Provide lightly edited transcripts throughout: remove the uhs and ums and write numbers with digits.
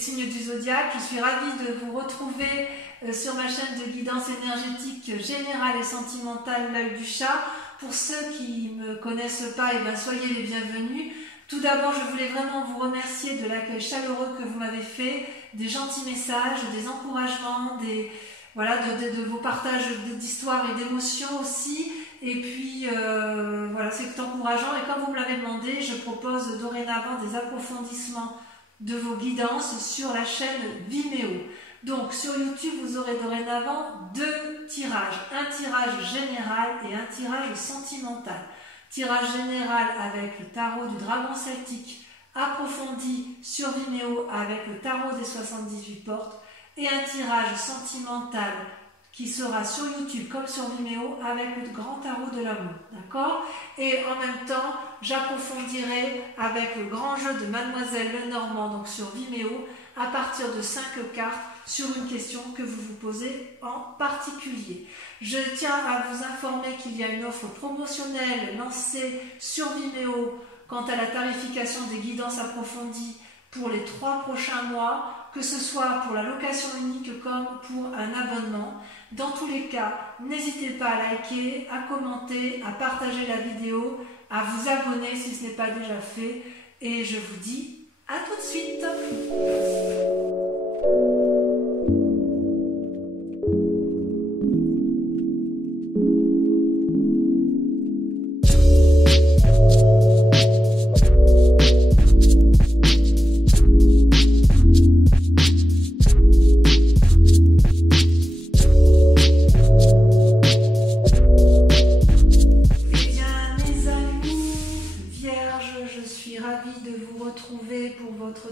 signes du zodiaque. Je suis ravie de vous retrouver sur ma chaîne de guidance énergétique générale et sentimentale, l'œil du chat. Pour ceux qui ne me connaissent pas, soyez les bienvenus. Tout d'abord, je voulais vraiment vous remercier de l'accueil chaleureux que vous m'avez fait, des gentils messages, des encouragements, de vos partages d'histoires et d'émotions aussi. Et puis, c'est encourageant. Et comme vous me l'avez demandé, je propose dorénavant des approfondissements de vos guidances sur la chaîne Vimeo. Donc, sur YouTube, vous aurez dorénavant 2 tirages. Un tirage général et un tirage sentimental. Tirage général avec le tarot du dragon celtique approfondi sur Vimeo avec le tarot des 78 portes. Et un tirage sentimental qui sera sur YouTube comme sur Vimeo avec le grand tarot de l'amour, d'accord? Et en même temps, j'approfondirai avec le grand jeu de Mademoiselle Lenormand, donc sur Vimeo, à partir de 5 cartes sur une question que vous vous posez en particulier. Je tiens à vous informer qu'il y a une offre promotionnelle lancée sur Vimeo quant à la tarification des guidances approfondies pour les 3 prochains mois, que ce soit pour la location unique comme pour un abonnement. Dans tous les cas, n'hésitez pas à liker, à commenter, à partager la vidéo, à vous abonner si ce n'est pas déjà fait. Et je vous dis à tout de suite.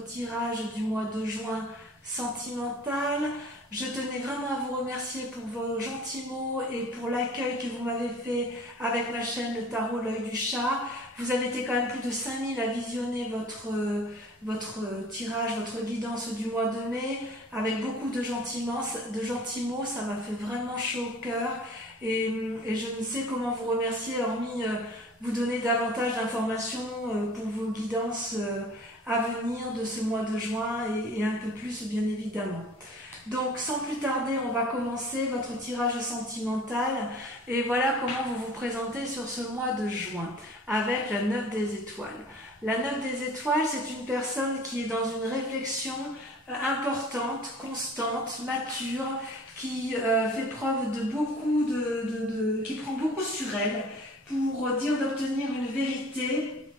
Tirage du mois de juin sentimental. Je tenais vraiment à vous remercier pour vos gentils mots et pour l'accueil que vous m'avez fait avec ma chaîne Le Tarot L'œil du chat. Vous avez été quand même plus de 5000 à visionner votre tirage, votre guidance du mois de mai avec beaucoup de gentils mots. Ça m'a fait vraiment chaud au cœur et je ne sais comment vous remercier hormis vous donner davantage d'informations pour vos guidances à venir de ce mois de juin et un peu plus bien évidemment. Donc sans plus tarder, on va commencer votre tirage sentimental et voilà comment vous vous présentez sur ce mois de juin avec la 9 des étoiles. La 9 des étoiles, c'est une personne qui est dans une réflexion importante, constante, mature, qui fait preuve de beaucoup qui prend beaucoup sur elle pour dire d'obtenir une vérité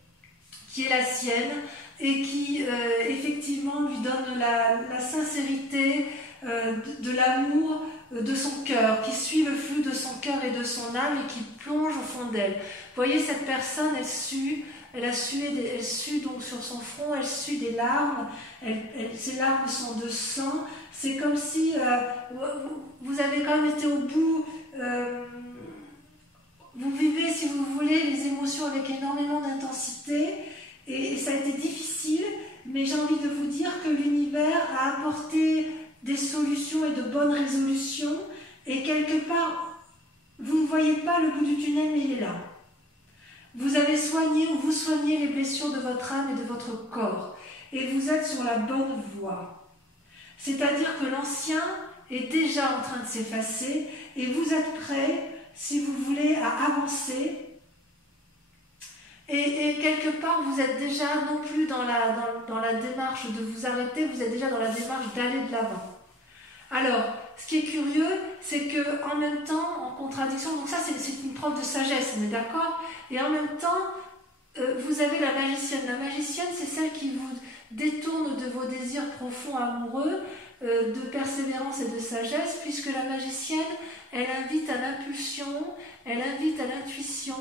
qui est la sienne et qui effectivement lui donne la sincérité de l'amour de son cœur, qui suit le flux de son cœur et de son âme et qui plonge au fond d'elle. Vous voyez, cette personne, elle sue donc sur son front, elle sue des larmes, ces larmes sont de sang. C'est comme si vous avez quand même été au bout. Vous vivez, si vous voulez, les émotions avec énormément d'intensité. Et ça a été difficile, mais j'ai envie de vous dire que l'univers a apporté des solutions et de bonnes résolutions. Et quelque part, vous ne voyez pas le bout du tunnel, mais il est là. Vous avez soigné ou vous soignez les blessures de votre âme et de votre corps. Et vous êtes sur la bonne voie. C'est-à-dire que l'ancien est déjà en train de s'effacer et vous êtes prêt, si vous voulez, à avancer. Et quelque part, vous êtes déjà non plus dans la démarche de vous arrêter, vous êtes déjà dans la démarche d'aller de l'avant. Alors, ce qui est curieux, c'est qu'en même temps, en contradiction, donc ça c'est une preuve de sagesse, on est d'accord? Et en même temps, vous avez la magicienne. La magicienne, c'est celle qui vous détourne de vos désirs profonds amoureux, de persévérance et de sagesse, puisque la magicienne, elle invite à l'impulsion, elle invite à l'intuition.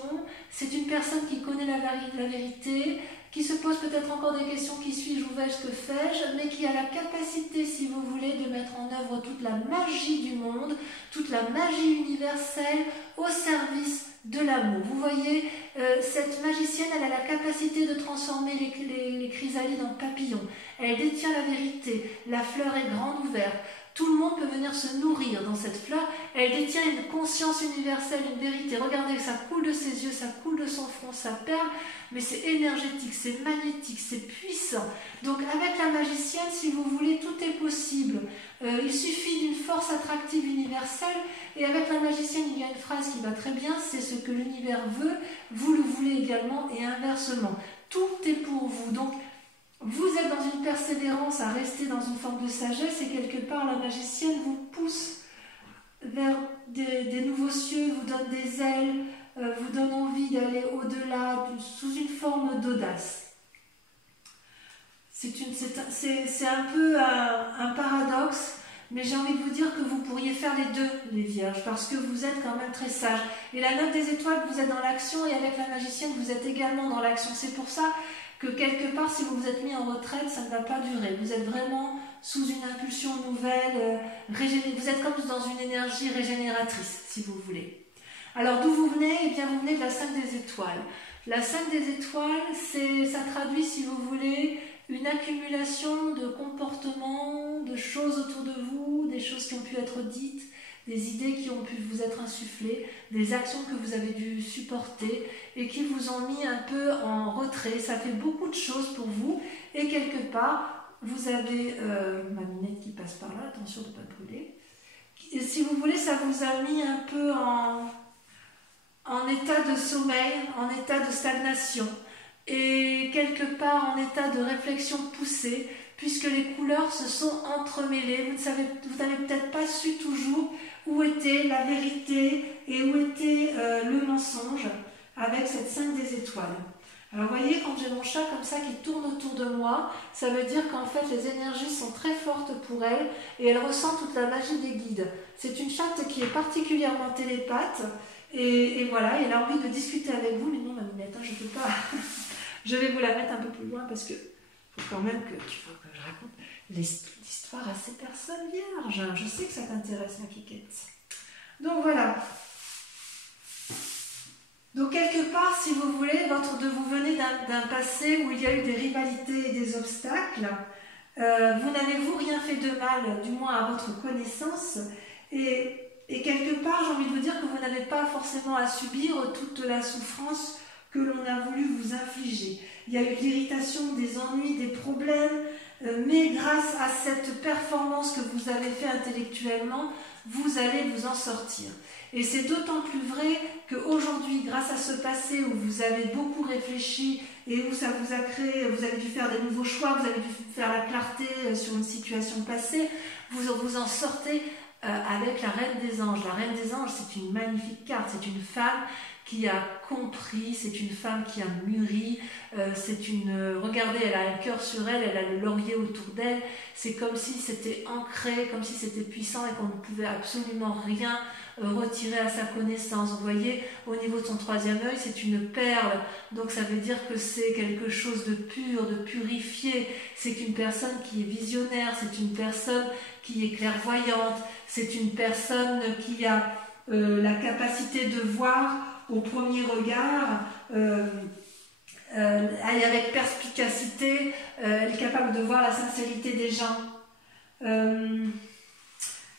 C'est une personne qui connaît la vérité, qui se pose peut-être encore des questions, qui suis-je, où vais-je, que fais-je, mais qui a la capacité, si vous voulez, de mettre en œuvre toute la magie du monde, toute la magie universelle au service de l'amour. Vous voyez, cette magicienne, elle a la capacité de transformer les chrysalides en papillons. Elle détient la vérité, la fleur est grande ouverte. Tout le monde peut venir se nourrir dans cette fleur. Elle détient une conscience universelle, une vérité. Regardez, ça coule de ses yeux, ça coule de son front, ça perle, mais c'est énergétique, c'est magnétique, c'est puissant. Donc avec la magicienne, si vous voulez, tout est possible. Il suffit d'une force attractive universelle, et avec la magicienne, il y a une phrase qui va très bien, c'est ce que l'univers veut, vous le voulez également, et inversement. Tout est pour vous. Donc, vous êtes dans une persévérance à rester dans une forme de sagesse, et quelque part, la magicienne vous pousse vers des nouveaux cieux, vous donne des ailes, vous donne envie d'aller au-delà, sous une forme d'audace. C'est un peu un paradoxe, mais j'ai envie de vous dire que vous pourriez faire les deux, les vierges, parce que vous êtes quand même très sages. Et la note des étoiles, vous êtes dans l'action, et avec la magicienne, vous êtes également dans l'action. C'est pour ça que quelque part, si vous vous êtes mis en retraite, ça ne va pas durer. Vous êtes vraiment sous une impulsion nouvelle, vous êtes comme dans une énergie régénératrice, si vous voulez. Alors d'où vous venez? Eh bien, vous venez de la 5 des étoiles. La 5 des étoiles, ça traduit, si vous voulez, une accumulation de comportements, de choses autour de vous, des choses qui ont pu être dites, des idées qui ont pu vous être insufflées, des actions que vous avez dû supporter et qui vous ont mis un peu en retrait. Ça fait beaucoup de choses pour vous, et quelque part, vous avez ma lunette qui passe par là, attention de ne pas brûler. Et si vous voulez, ça vous a mis un peu en état de sommeil, en état de stagnation, et quelque part en état de réflexion poussée, puisque les couleurs se sont entremêlées. Vous n'avez peut-être pas su toujours où était la vérité et où était le mensonge avec cette 5 des étoiles. Alors vous voyez, quand j'ai mon chat comme ça qui tourne autour de moi, ça veut dire qu'en fait les énergies sont très fortes pour elle, et elle ressent toute la magie des guides. C'est une chatte qui est particulièrement télépathe, et voilà, elle a envie de discuter avec vous, mais non ma minette, hein, je ne peux pas. Je vais vous la mettre un peu plus loin parce que faut quand même que je raconte l'histoire à ces personnes vierges. Je sais que ça t'intéresse, ma Kikette. Donc voilà. Donc quelque part, si vous voulez, vous venez d'un passé où il y a eu des rivalités et des obstacles. Vous n'avez-vous rien fait de mal, du moins à votre connaissance, et quelque part, j'ai envie de vous dire que vous n'avez pas forcément à subir toute la souffrance que l'on a voulu vous infliger. Il y a eu de l'irritation, des ennuis, des problèmes, mais grâce à cette performance que vous avez fait intellectuellement, vous allez vous en sortir. Et c'est d'autant plus vrai qu'aujourd'hui, grâce à ce passé où vous avez beaucoup réfléchi et où ça vous a créé, vous avez dû faire des nouveaux choix, vous avez dû faire la clarté sur une situation passée, vous en sortez avec la Reine des Anges. La Reine des Anges, c'est une magnifique carte, c'est une femme qui a compris, c'est une femme qui a mûri, regardez, elle a un cœur sur elle, elle a le laurier autour d'elle, c'est comme si c'était ancré, comme si c'était puissant et qu'on ne pouvait absolument rien retirer à sa connaissance. Vous voyez, au niveau de son troisième œil, c'est une perle, donc ça veut dire que c'est quelque chose de pur, de purifié, c'est une personne qui est visionnaire, c'est une personne qui est clairvoyante, c'est une personne qui a la capacité de voir au premier regard, avec perspicacité, elle est capable de voir la sincérité des gens.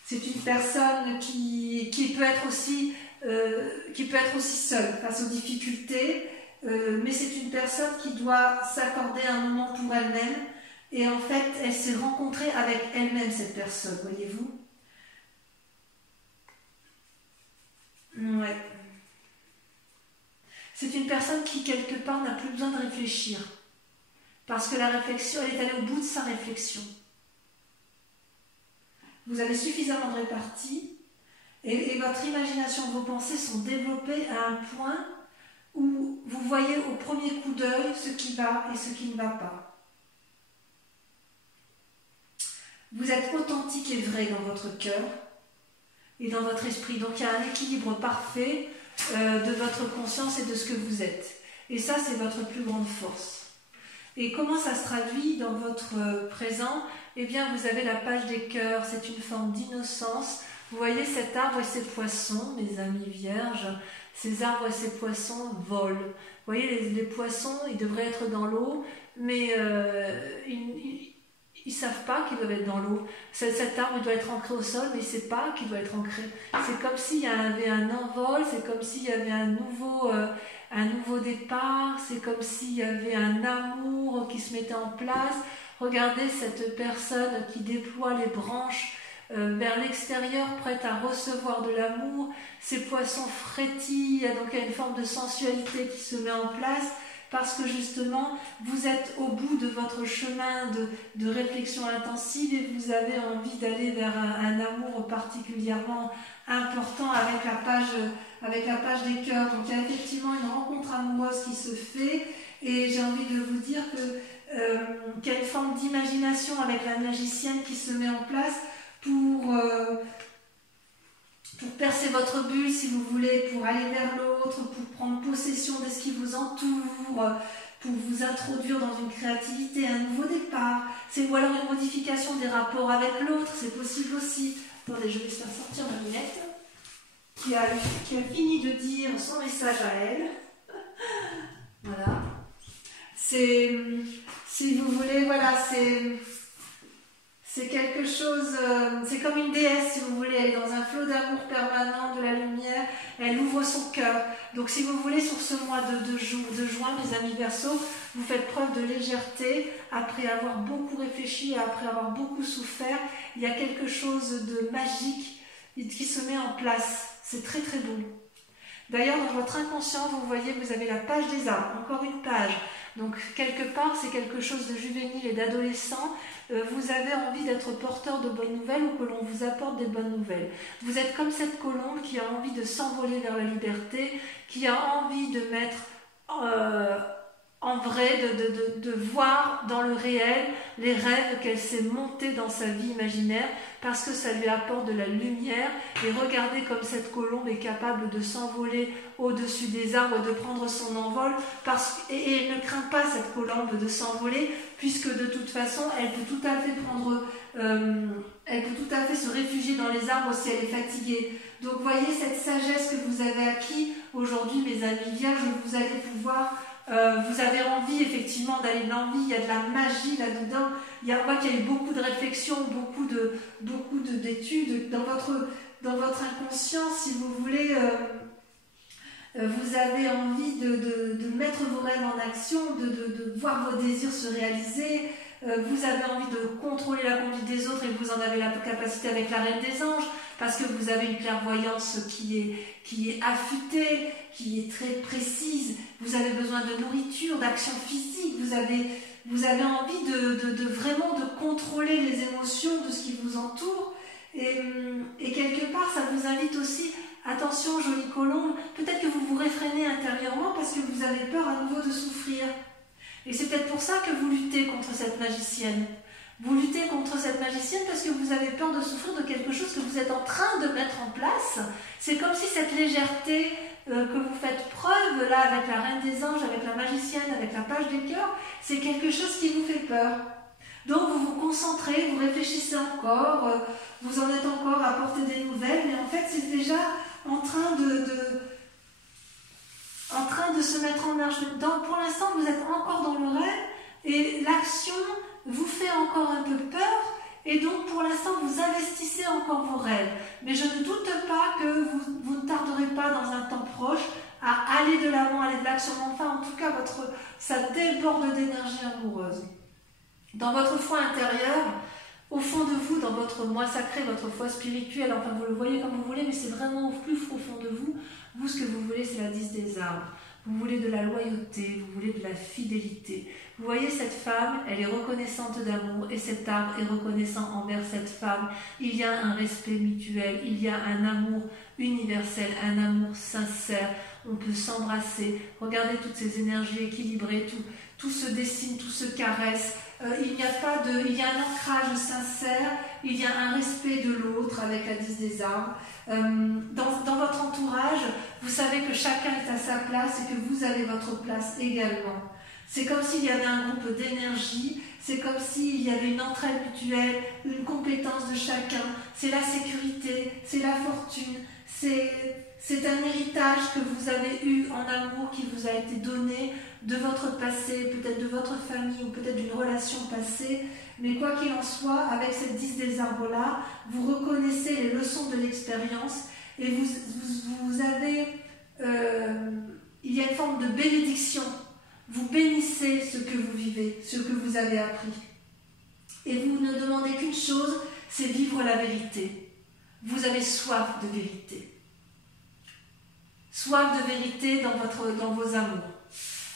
C'est une personne qui peut être aussi seule face aux difficultés, mais c'est une personne qui doit s'accorder un moment pour elle-même, et en fait, elle s'est rencontrée avec elle-même, cette personne, voyez-vous. Ouais. C'est une personne qui, quelque part, n'a plus besoin de réfléchir. Parce que la réflexion, elle est allée au bout de sa réflexion. Vous avez suffisamment de répartie et votre imagination, vos pensées sont développées à un point où vous voyez au premier coup d'œil ce qui va et ce qui ne va pas. Vous êtes authentique et vrai dans votre cœur et dans votre esprit. Donc il y a un équilibre parfait de votre conscience et de ce que vous êtes. Et ça, c'est votre plus grande force. Et comment ça se traduit dans votre présent? Eh bien, vous avez la page des cœurs, c'est une forme d'innocence. Vous voyez cet arbre et ces poissons, mes amis vierges, ces arbres et ces poissons volent. Vous voyez, les poissons, ils devraient être dans l'eau, mais ils ne savent pas qu'ils doivent être dans l'eau. Cet arbre doit être ancré au sol, mais il ne sait pas qu'il doit être ancré. C'est comme s'il y avait un envol, c'est comme s'il y avait un nouveau départ, c'est comme s'il y avait un amour qui se mettait en place. Regardez cette personne qui déploie les branches vers l'extérieur, prête à recevoir de l'amour. Ces poissons frétillent, donc il y a une forme de sensualité qui se met en place, parce que justement, vous êtes au bout de votre chemin de réflexion intensive et vous avez envie d'aller vers un amour particulièrement important avec la page des cœurs. Donc il y a effectivement une rencontre amoureuse qui se fait, et j'ai envie de vous dire qu'il y a une forme d'imagination avec la magicienne qui se met en place pour percer votre bulle, si vous voulez, pour aller vers l'autre, pour prendre possession de ce qui vous entoure, pour vous introduire dans une créativité, un nouveau départ, ou alors une modification des rapports avec l'autre, c'est possible aussi. Attendez, je vais faire sortir ma lunette, qui a fini de dire son message à elle. Voilà. Si vous voulez, voilà, c'est quelque chose, c'est comme une déesse, si vous voulez, elle est dans un flot d'amour permanent, de la lumière, elle ouvre son cœur. Donc si vous voulez, sur ce mois de juin, mes amis Verseaux, vous faites preuve de légèreté, après avoir beaucoup réfléchi, après avoir beaucoup souffert, il y a quelque chose de magique qui se met en place. C'est très très beau. D'ailleurs, dans votre inconscient, vous voyez, vous avez la page des arbres, encore une page. Donc quelque part, c'est quelque chose de juvénile et d'adolescent. Vous avez envie d'être porteur de bonnes nouvelles ou que l'on vous apporte des bonnes nouvelles. Vous êtes comme cette colombe qui a envie de s'envoler vers la liberté, qui a envie de mettre en vrai, de voir dans le réel les rêves qu'elle s'est montée dans sa vie imaginaire, parce que ça lui apporte de la lumière. Et regardez comme cette colombe est capable de s'envoler au-dessus des arbres, de prendre son envol, et elle ne craint pas, cette colombe, de s'envoler, puisque de toute façon elle peut tout à fait se réfugier dans les arbres si elle est fatiguée. Donc voyez cette sagesse que vous avez acquis aujourd'hui, mes amis vierges, vous allez pouvoir vous avez envie effectivement d'aller de l'envie, il y a de la magie là-dedans. On voit qu'il y a eu beaucoup de réflexions, beaucoup d'études dans votre inconscient, si vous voulez. Vous avez envie de mettre vos rêves en action, de voir vos désirs se réaliser. Vous avez envie de contrôler la conduite des autres, et vous en avez la capacité avec la Reine des Anges, parce que vous avez une clairvoyance qui est affûtée, qui est très précise. Vous avez besoin de nourriture, d'action physique. Vous avez envie de vraiment de contrôler les émotions de ce qui vous entoure. Et quelque part, ça vous invite aussi, attention, jolie colombe, peut-être que vous vous réfrénez intérieurement parce que vous avez peur à nouveau de souffrir. Et c'est peut-être pour ça que vous luttez contre cette magicienne. Vous luttez contre cette magicienne parce que vous avez peur de souffrir de quelque chose que vous êtes en train de mettre en place. C'est comme si cette légèreté que vous faites preuve là avec la Reine des Anges, avec la magicienne, avec la page des cœurs, c'est quelque chose qui vous fait peur. Donc vous vous concentrez, vous réfléchissez encore, vous en êtes encore à porter des nouvelles, mais en fait c'est déjà en train de se mettre en marche. Donc pour l'instant vous êtes encore dans le rêve et l'action vous fait encore un peu peur, et donc pour l'instant vous investissez encore vos rêves. Mais je ne doute pas que vous ne tarderez pas dans un temps proche à aller de l'avant, aller de l'action. Enfin en tout cas ça déborde d'énergie amoureuse. Dans votre foi intérieure, au fond de vous, dans votre moi sacré, votre foi spirituelle, enfin vous le voyez comme vous voulez, mais c'est vraiment au plus profond de vous. Vous, ce que vous voulez, c'est la 10 des arbres. Vous voulez de la loyauté, vous voulez de la fidélité. Vous voyez cette femme, elle est reconnaissante d'amour, et cet arbre est reconnaissant envers cette femme. Il y a un respect mutuel, il y a un amour universel, un amour sincère. On peut s'embrasser. Regardez toutes ces énergies équilibrées, tout se dessine, tout se caresse. Il y a un ancrage sincère, il y a un respect de l'autre avec la 10 des arbres. Dans votre entourage, vous savez que chacun est à sa place et que vous avez votre place également. C'est comme s'il y avait un groupe d'énergie c'est comme s'il y avait une entraide mutuelle, une compétence de chacun, c'est la sécurité, c'est la fortune, c'est un héritage que vous avez eu en amour qui vous a été donné de votre passé, peut-être de votre famille ou peut-être d'une relation passée. Mais quoi qu'il en soit, avec cette 10 des arbres-là, vous reconnaissez les leçons de l'expérience et vous avez... il y a une forme de bénédiction. Vous bénissez ce que vous vivez, ce que vous avez appris. Et vous ne demandez qu'une chose, c'est vivre la vérité. Vous avez soif de vérité. Soif de vérité dans vos amours.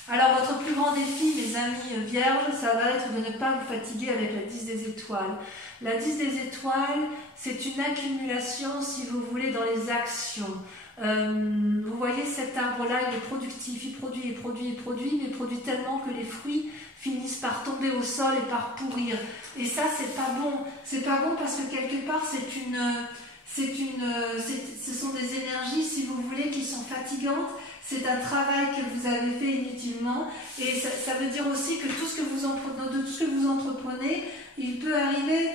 Alors votre plus grand défi, mes amis vierges, ça va être de ne pas vous fatiguer avec la 10 des étoiles. La 10 des étoiles, c'est une accumulation, si vous voulez, dans les actions. Vous voyez cet arbre-là, il est productif, il produit, mais il produit tellement que les fruits finissent par tomber au sol et par pourrir. Et ça, c'est pas bon. C'est pas bon parce que quelque part, ce sont des énergies, si vous voulez, qui sont fatigantes. C'est un travail que vous avez fait inutilement. Et ça veut dire aussi que tout ce que vous entreprenez, il peut arriver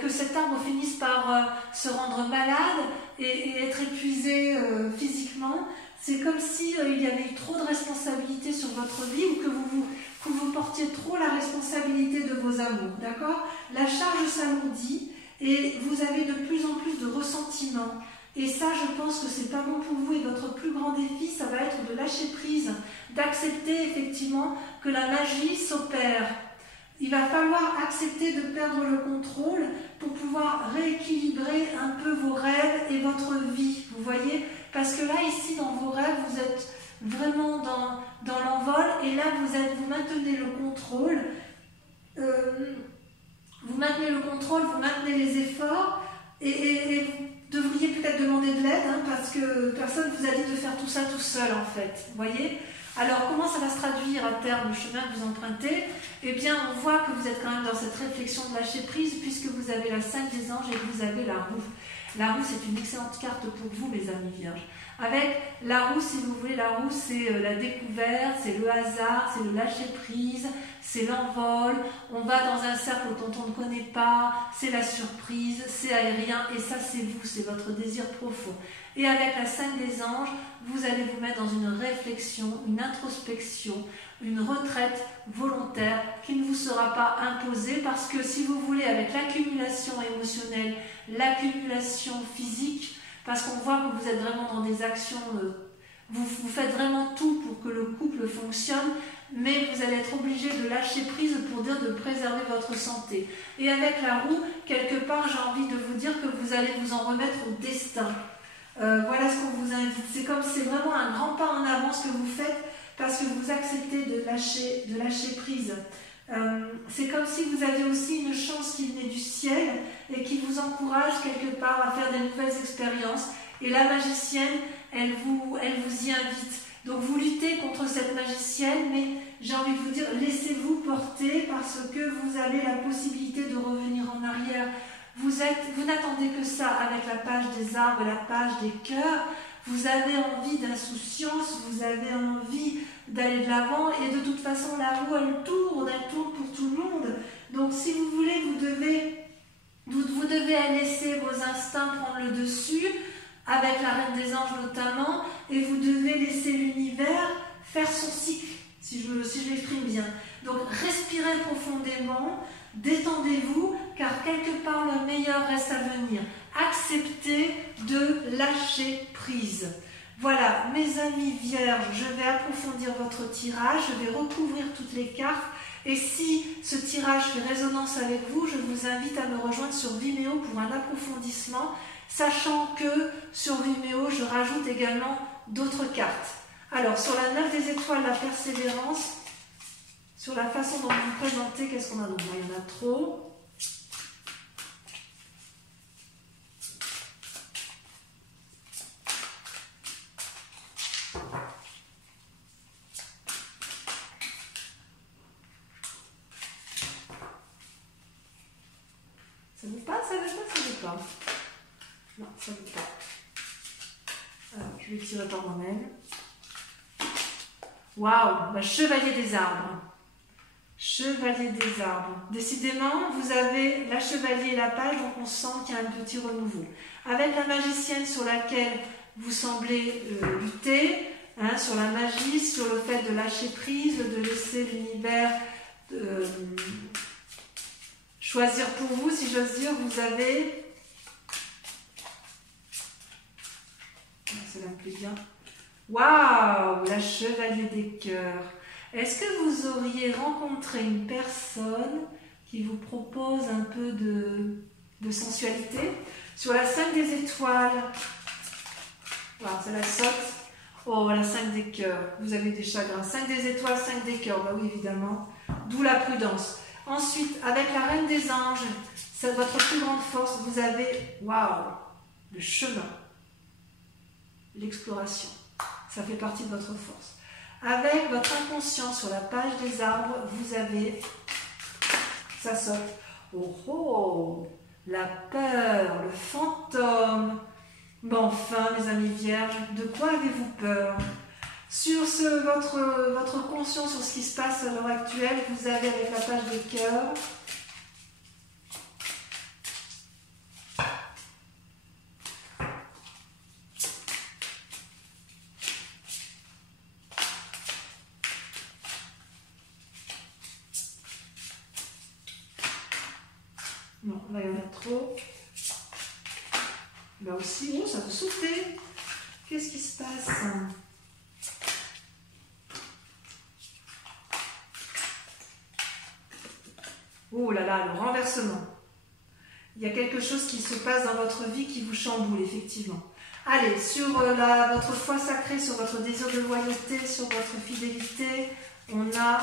que cet arbre finisse par se rendre malade et être épuisé physiquement. C'est comme si il y avait eu trop de responsabilités sur votre vie ou que vous portiez trop la responsabilité de vos amours. D'accord ? La charge s'alourdit et vous avez de plus en plus de ressentiments. Et ça, je pense que c'est pas bon pour vous. Et votre plus grand défi, ça va être de lâcher prise, d'accepter effectivement que la magie s'opère. Il va falloir accepter de perdre le contrôle pour pouvoir rééquilibrer un peu vos rêves et votre vie. Vous voyez ? Parce que là, ici, dans vos rêves, vous êtes vraiment dans l'envol. Et là, vous maintenez le contrôle. Vous maintenez le contrôle, vous maintenez les efforts. Et vous devriez peut-être demander de l'aide, parce que personne ne vous a dit de faire tout ça tout seul, en fait. Vous voyez ? Alors, comment ça va se traduire à terme, le chemin que vous empruntez ? Eh bien, on voit que vous êtes quand même dans cette réflexion de lâcher prise, puisque vous avez la 5 des anges et que vous avez la roue. La roue, c'est une excellente carte pour vous, mes amis vierges. Avec la roue, si vous voulez, la roue, c'est la découverte, c'est le hasard, c'est le lâcher prise, c'est l'envol. On va dans un cercle dont on ne connaît pas, c'est la surprise, c'est aérien, et ça, c'est vous, c'est votre désir profond. Et avec la 5 des anges, vous allez vous mettre dans une réflexion, une introspection, une retraite volontaire qui ne vous sera pas imposée parce que si vous voulez, avec l'accumulation émotionnelle, l'accumulation physique, parce qu'on voit que vous êtes vraiment dans des actions, vous faites vraiment tout pour que le couple fonctionne, mais vous allez être obligé de lâcher prise pour dire de préserver votre santé. Et avec la roue, quelque part, j'ai envie de vous dire que vous allez vous en remettre au destin. Voilà ce qu'on vous invite. C'est vraiment un grand pas en avant ce que vous faites parce que vous acceptez de lâcher prise. C'est comme si vous aviez aussi une chance qui venait du ciel et qui vous encourage quelque part à faire des nouvelles expériences. Et la magicienne, elle vous y invite. Donc vous luttez contre cette magicienne, mais j'ai envie de vous dire, laissez-vous porter parce que vous avez la possibilité de revenir en arrière. Vous n'attendez que ça avec la page des arbres, la page des cœurs. Vous avez envie d'insouciance, vous avez envie d'aller de l'avant et de toute façon la roue elle tourne pour tout le monde. Donc si vous voulez, vous devez laisser vos instincts prendre le dessus, avec la Reine des Anges notamment, et vous devez laisser l'univers faire son cycle, si je l'exprime bien. Donc respirez profondément, détendez-vous, car quelque part le meilleur reste à venir. Acceptez de lâcher prise. Voilà, mes amis vierges, je vais approfondir votre tirage, je vais recouvrir toutes les cartes. Et si ce tirage fait résonance avec vous, je vous invite à me rejoindre sur Vimeo pour un approfondissement, sachant que sur Vimeo, je rajoute également d'autres cartes. Alors, sur la 9 des étoiles, la persévérance, sur la façon dont vous vous présentez, qu'est-ce qu'on a donc? Il y en a trop. Ça ne veut pas, ça ne veut pas, ça ne veut pas. Non, ça ne veut pas. Alors, je vais tirer par moi-même. Waouh, bah, chevalier des arbres. Chevalier des arbres. Décidément, vous avez la chevalier et la page, donc on sent qu'il y a un petit renouveau. Avec la magicienne sur laquelle vous semblez lutter, hein, sur la magie, sur le fait de lâcher prise, de laisser l'univers choisir pour vous, si j'ose dire, vous avez... Cela me plaît bien. Waouh, la chevalier des cœurs. Est-ce que vous auriez rencontré une personne qui vous propose un peu de sensualité? Sur la 5 des étoiles, voilà, c'est la saute. Oh, la 5 des cœurs, vous avez des chagrins. 5 des étoiles, 5 des cœurs, bah oui, évidemment. D'où la prudence. Ensuite, avec la reine des anges, c'est votre plus grande force, vous avez, waouh, le chemin, l'exploration. Ça fait partie de votre force. Avec votre inconscient sur la page des arbres, vous avez, ça saute. Oh oh, la peur, le fantôme. Bon, enfin, mes amis vierges, de quoi avez-vous peur? Sur votre conscience, sur ce qui se passe à l'heure actuelle, vous avez avec la page des cœurs. Non, là il y en a trop. Là aussi, oh, ça peut sauter. Qu'est-ce qui se passe? Oh là là, le renversement. Il y a quelque chose qui se passe dans votre vie qui vous chamboule, effectivement. Allez, sur votre foi sacrée, sur votre désir de loyauté, sur votre fidélité, on a...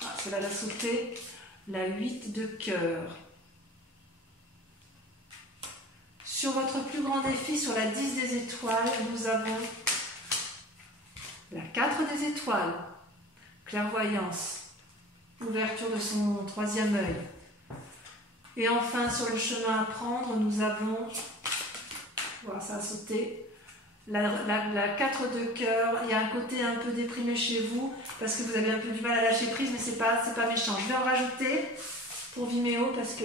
Ah, cela l'a sauté. La 8 de cœur. Sur votre plus grand défi, sur la 10 des étoiles, nous avons la 4 des étoiles, clairvoyance, ouverture de son troisième œil. Et enfin, sur le chemin à prendre, nous avons, voilà, ça a sauté, la 4 de cœur. Il y a un côté un peu déprimé chez vous, parce que vous avez un peu du mal à lâcher prise, mais c'est pas méchant. Je vais en rajouter pour Vimeo, parce que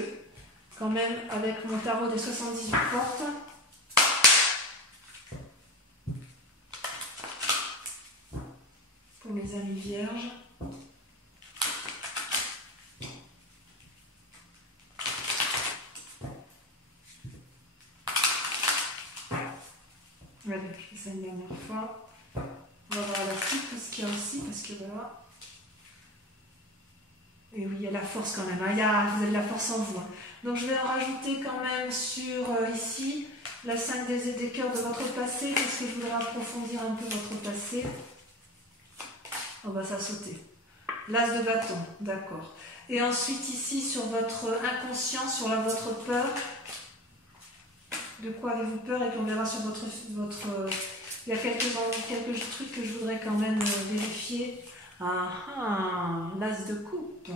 quand même, avec mon tarot des 78 portes, pour mes amis vierges, allez, je fais ça une dernière fois. On va voir la suite, tout ce qu'il y a aussi, parce que voilà. Et oui, il y a la force quand même, hein. Vous avez de la force en vous. Hein. Donc je vais en rajouter quand même sur ici la 5 des cœurs de votre passé, parce que je voudrais approfondir un peu votre passé. On va ça sauter. L'as de bâton, d'accord. Et ensuite ici sur votre inconscient, sur votre peur. De quoi avez-vous peur? Et puis on verra sur votre il y a quelques trucs que je voudrais quand même vérifier. L'as de coupe.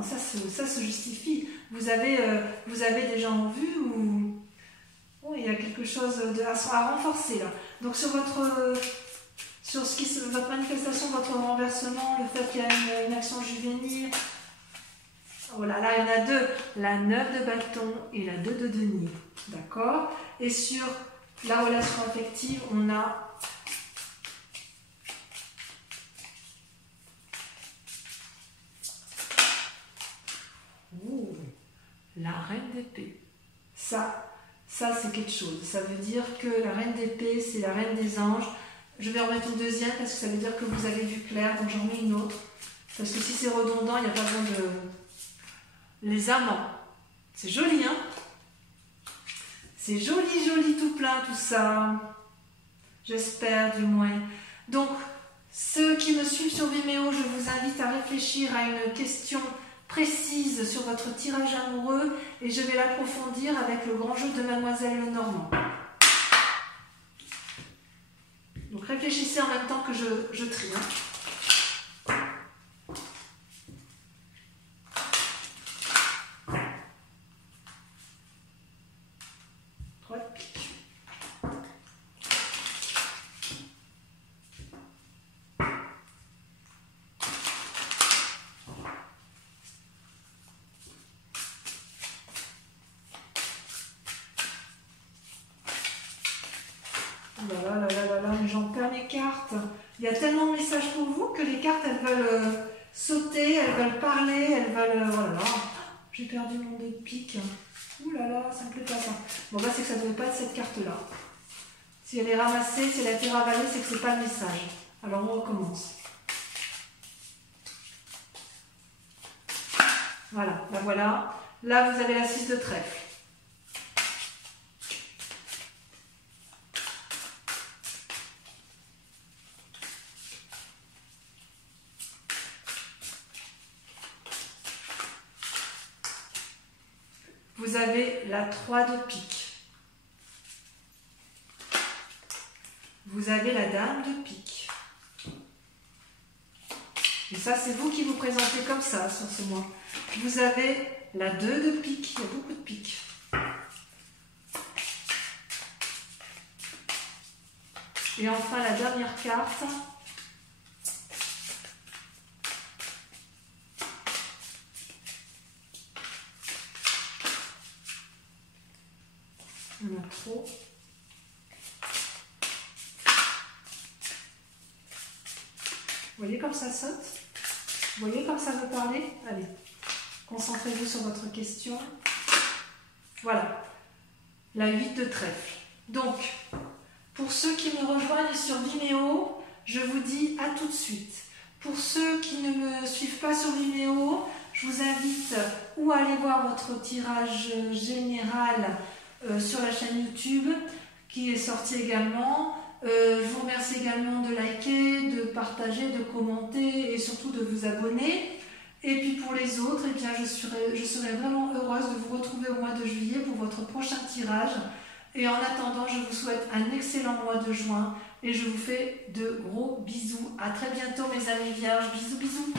Ça se justifie. Vous avez des gens en vue ou il y a quelque chose à renforcer là. Donc sur votre manifestation, votre renversement, le fait qu'il y a une action juvénile. Oh là là, il y en a deux. La 9 de bâton et la 2 de denier. D'accord? Et sur la relation affective, on a la reine d'épée. Ça c'est quelque chose. Ça veut dire que la reine d'épée, c'est la reine des anges. Je vais en mettre une deuxième parce que ça veut dire que vous avez vu clair, donc j'en mets une autre. Parce que si c'est redondant, il n'y a pas besoin de... Les amants. C'est joli, hein? C'est joli, joli tout plein, tout ça. J'espère, du moins. Donc, ceux qui me suivent sur Vimeo, je vous invite à réfléchir à une question précise sur votre tirage amoureux et je vais l'approfondir avec le grand jeu de Mademoiselle Lenormand. Donc réfléchissez en même temps que je trie. Hein. faire mes cartes. Il y a tellement de messages pour vous que les cartes, elles veulent sauter, elles veulent parler, elles veulent... Oh là là, j'ai perdu mon dé de pique. Ouh là là, ça me plaît pas ça. Bon, bah c'est que ça ne devait pas être cette carte-là. Si elle est ramassée, si elle a été ravalée, c'est que c'est pas le message. Alors on recommence. Voilà, ben voilà. Là, vous avez la 6 de trèfle. Vous avez la 3 de pique. Vous avez la dame de pique. Et ça, c'est vous qui vous présentez comme ça sur ce mois. Vous avez la 2 de pique. Il y a beaucoup de piques. Et enfin, la dernière carte. On a trop. Vous voyez comme ça saute? Vous voyez comme ça veut parler? Allez, concentrez-vous sur votre question. Voilà, la 8 de trèfle. Donc, pour ceux qui me rejoignent sur Vimeo, je vous dis à tout de suite. Pour ceux qui ne me suivent pas sur Vimeo, je vous invite ou à aller voir votre tirage général sur la chaîne YouTube qui est sorti également. Je vous remercie également de liker, de partager, de commenter et surtout de vous abonner. Et puis pour les autres, eh bien, je serai vraiment heureuse de vous retrouver au mois de juillet pour votre prochain tirage. Et en attendant, je vous souhaite un excellent mois de juin et je vous fais de gros bisous. À très bientôt mes amis vierges. Bisous, bisous.